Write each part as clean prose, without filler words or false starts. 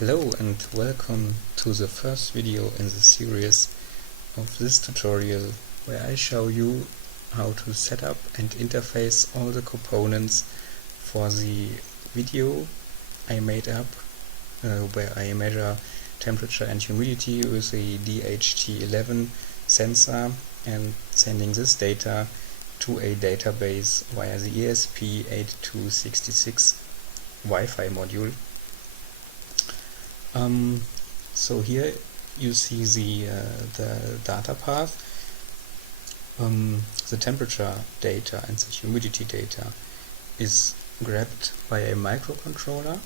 Hello and welcome to the first video in the series of this tutorial where I show you how to set up and interface all the components for the video I made up where I measure temperature and humidity with a DHT11 sensor and sending this data to a database via the esp8266 Wi-Fi module. So here you see the data path. The temperature data and the humidity data is grabbed by a microcontroller.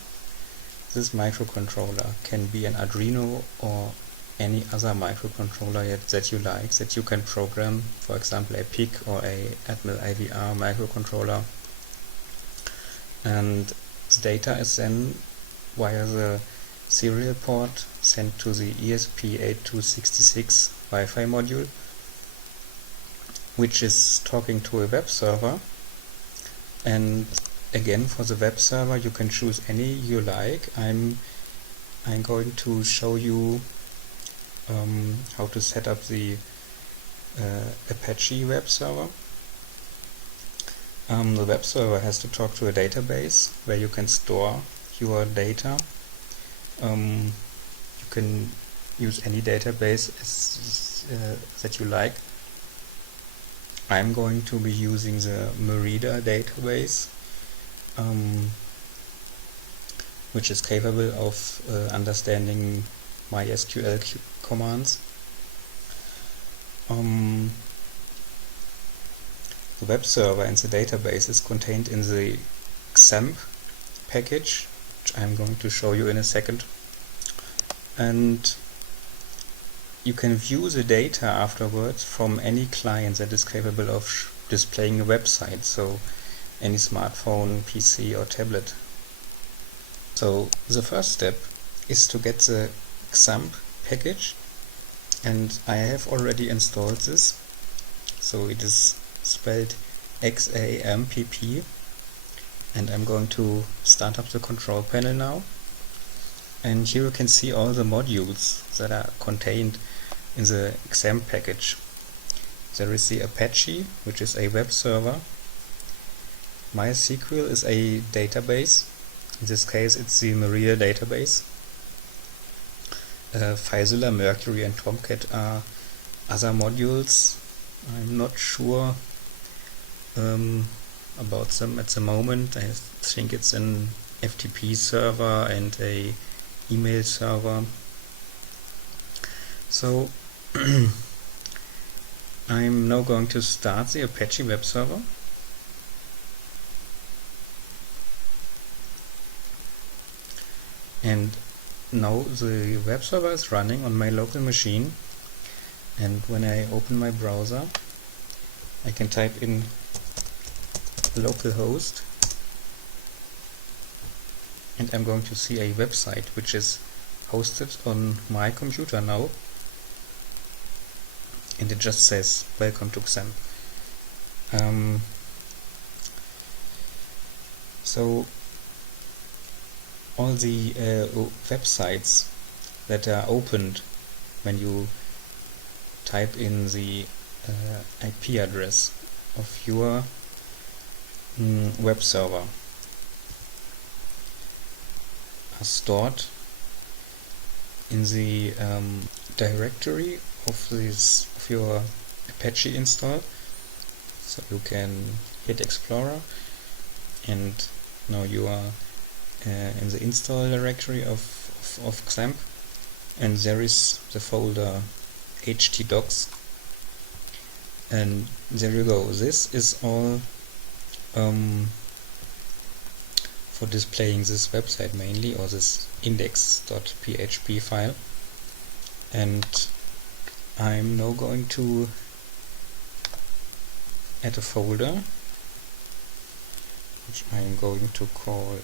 This microcontroller can be an Arduino or any other microcontroller that you like, that you can program, for example a PIC or a Atmel IVR microcontroller. And the data is then via the serial port sent to the esp8266 Wi-Fi module, which is talking to a web server. And again, for the web server you can choose any you like. I'm going to show you how to set up the Apache web server. The web server has to talk to a database where you can store your data. You can use any database that you like. I'm going to be using the Merida database, which is capable of understanding MySQL commands. The web server and the database is contained in the XAMPP package, which I'm going to show you in a second. And you can view the data afterwards from any client that is capable of displaying a website, so any smartphone, PC or tablet. So the first step is to get the XAMPP package, and I have already installed this. So it is spelled XAMPP, and I'm going to start up the control panel now. And here you can see all the modules that are contained in the XAMPP package. There is the Apache, which is a web server. MySQL is a database. In this case it's the Merida database. FileZilla, Mercury and Tomcat are other modules. I'm not sure about them at the moment. I think it's an FTP server and a email server. So I'm now going to start the Apache web server. And now the web server is running on my local machine, and when I open my browser I can type in localhost, and I'm going to see a website which is hosted on my computer now, and it just says welcome to XAMPP. So all the websites that are opened when you type in the IP address of your web server are stored in the directory of your Apache install. So you can hit Explorer, and now you are in the install directory of XAMPP, and there is the folder htdocs, and there you go. This is all for displaying this website mainly, or this index.php file. And I'm now going to add a folder which I'm going to call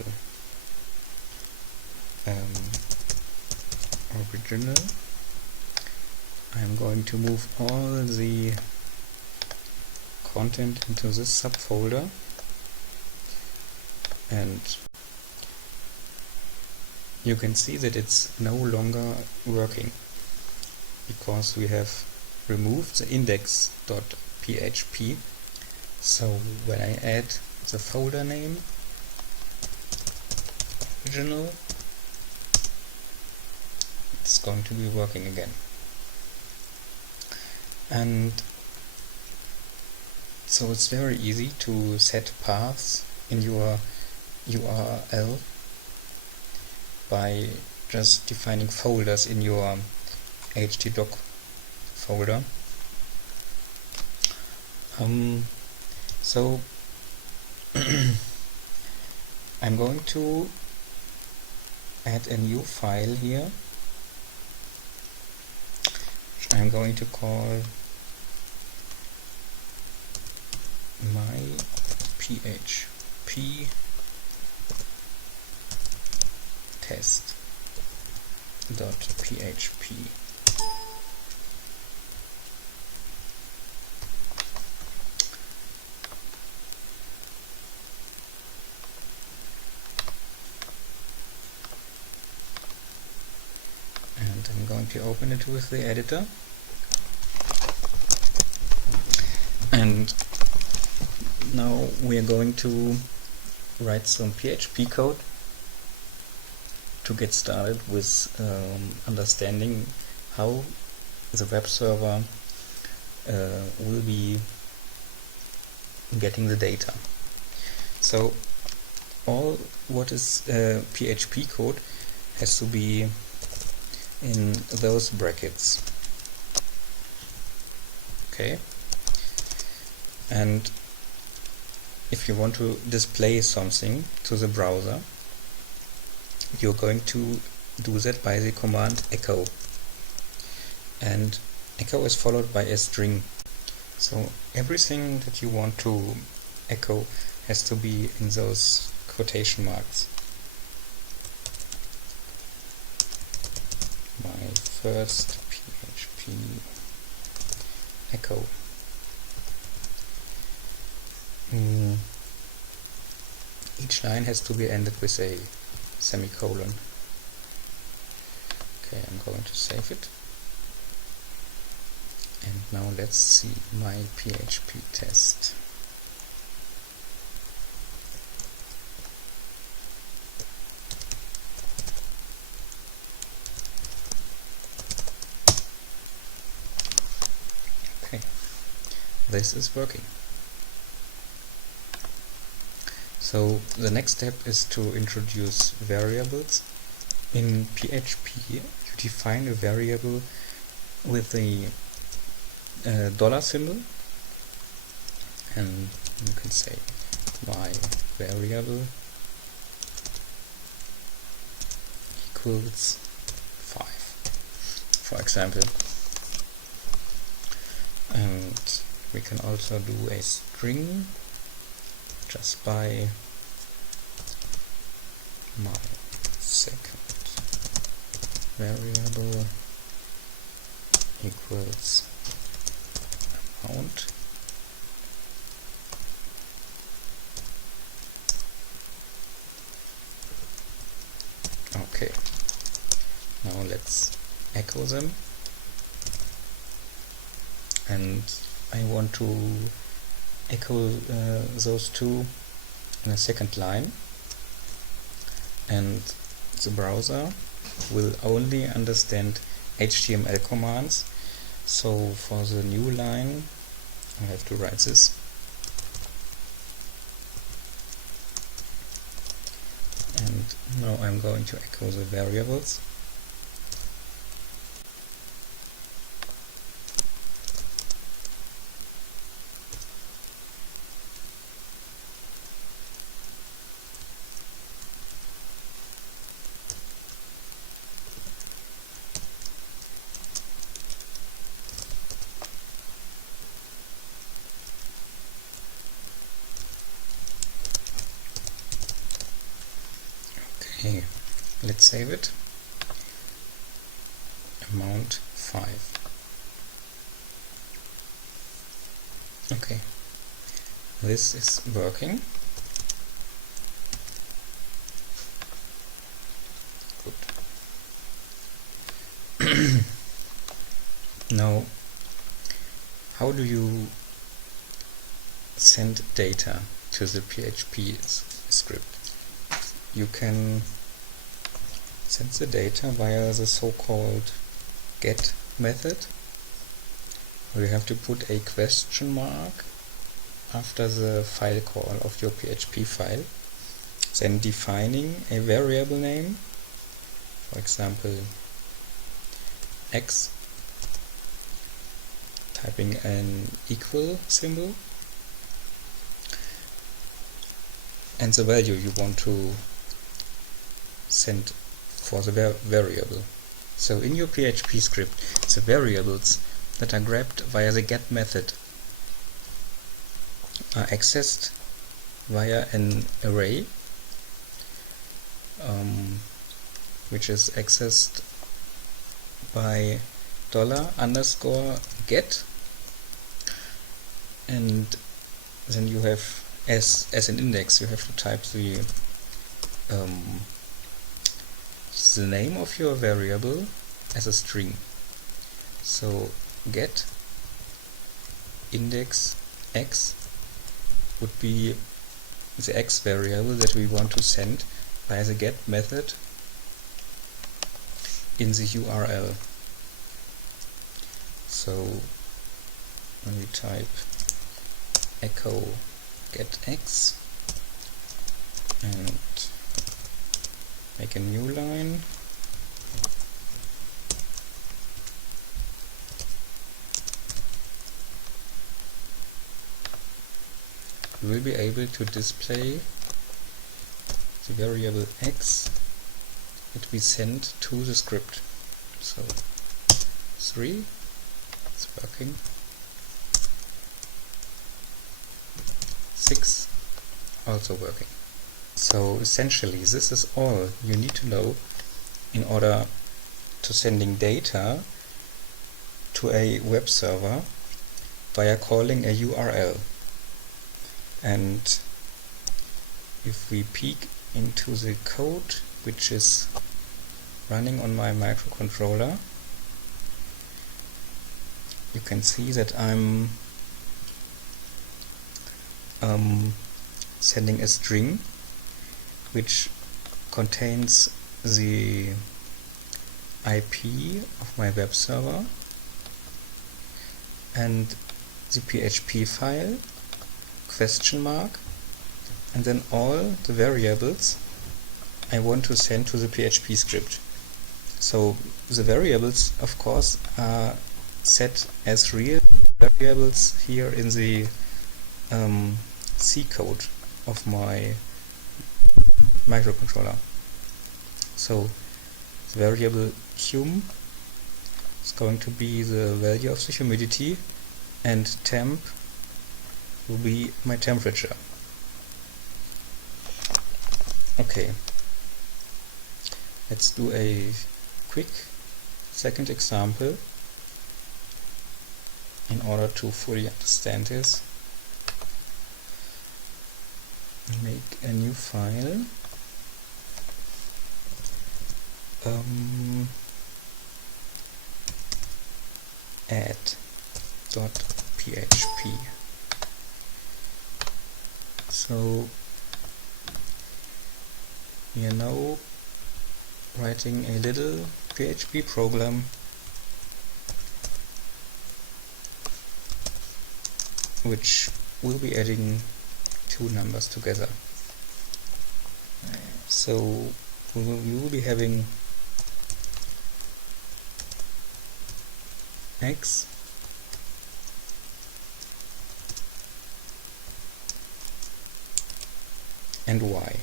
original. I'm going to move all the content into this subfolder, and you can see that it's no longer working because we have removed the index.php. So when I add the folder name original, it's going to be working again. And so it's very easy to set paths in your URL by just defining folders in your htdoc folder. So I'm going to add a new file here, which I'm going to call my php test.php. And I'm going to open it with the editor. And now we are going to write some PHP code to get started with understanding how the web server will be getting the data. So all what is PHP code has to be in those brackets. Okay. And if you want to display something to the browser, you're going to do that by the command echo. And echo is followed by a string. So everything that you want to echo has to be in those quotation marks. My first PHP echo. Each line has to be ended with a semicolon. Okay, I'm going to save it. And now let's see my PHP test. Okay, this is working. So the next step is to introduce variables. In PHP you define a variable with the dollar symbol, and you can say my variable equals 5, for example. And we can also do a string just by my second variable equals amount. Okay, now let's echo them, and I want to echo those two in a second line, and the browser will only understand HTML commands. So for the new line I have to write this, and now I'm going to echo the variables. Okay, let's save it. Amount 5. Okay, this is working. Good. Now, how do you send data to the PHP script? You can send the data via the so-called get method, where you have to put a question mark after the file call of your PHP file, then defining a variable name, for example x, typing an equal symbol, and the value you want to send for the variable. So in your PHP script, the variables that are grabbed via the get method are accessed via an array, which is accessed by $_get, and then you have as an index you have to type the name of your variable as a string. So get index x would be the x variable that we want to send by the get method in the URL. So when we type echo get x and make a new line, we will be able to display the variable x that we send to the script. So 3, it's working. 6, also working. So essentially this is all you need to know in order to sending data to a web server via calling a URL. And if we peek into the code which is running on my microcontroller, you can see that I'm sending a string which contains the IP of my web server and the PHP file, question mark, and then all the variables I want to send to the PHP script. So the variables, of course, are set as real variables here in the C code of my microcontroller. So the variable cum is going to be the value of the humidity, and temp will be my temperature. Okay, let's do a quick second example in order to fully understand this. Make a new file. add.php. So we are now writing a little PHP program which will be adding two numbers together. So we will be having x and y.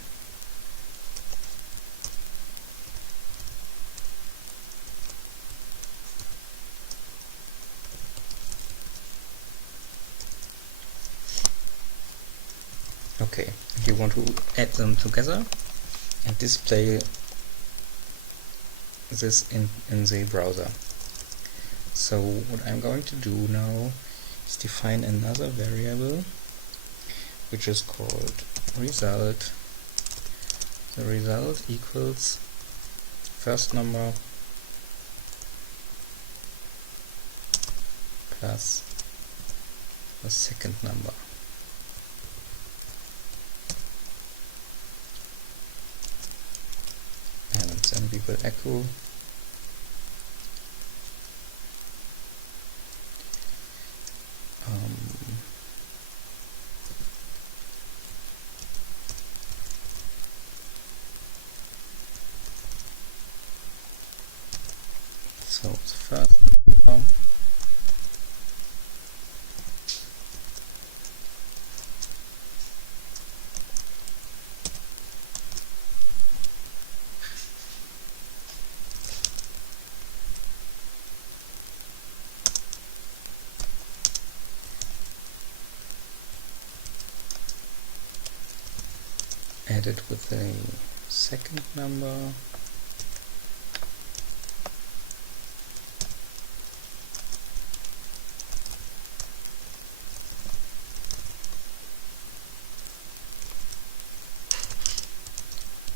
Okay, you want to add them together and display this in the browser. So what I'm going to do now is define another variable which is called result. The result equals first number plus the second number. And then we will echo so the first number, added with the second number,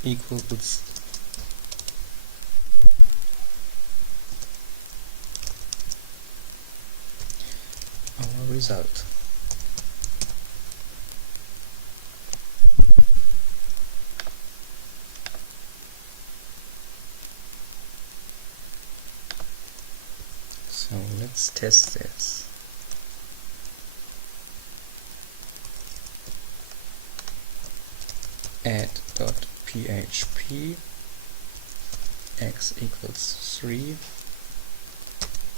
equals our result. So let's test this. add.php x equals 3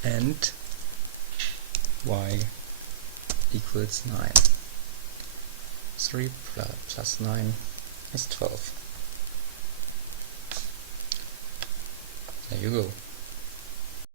and y equals 9. 3 plus 9 is 12. There you go.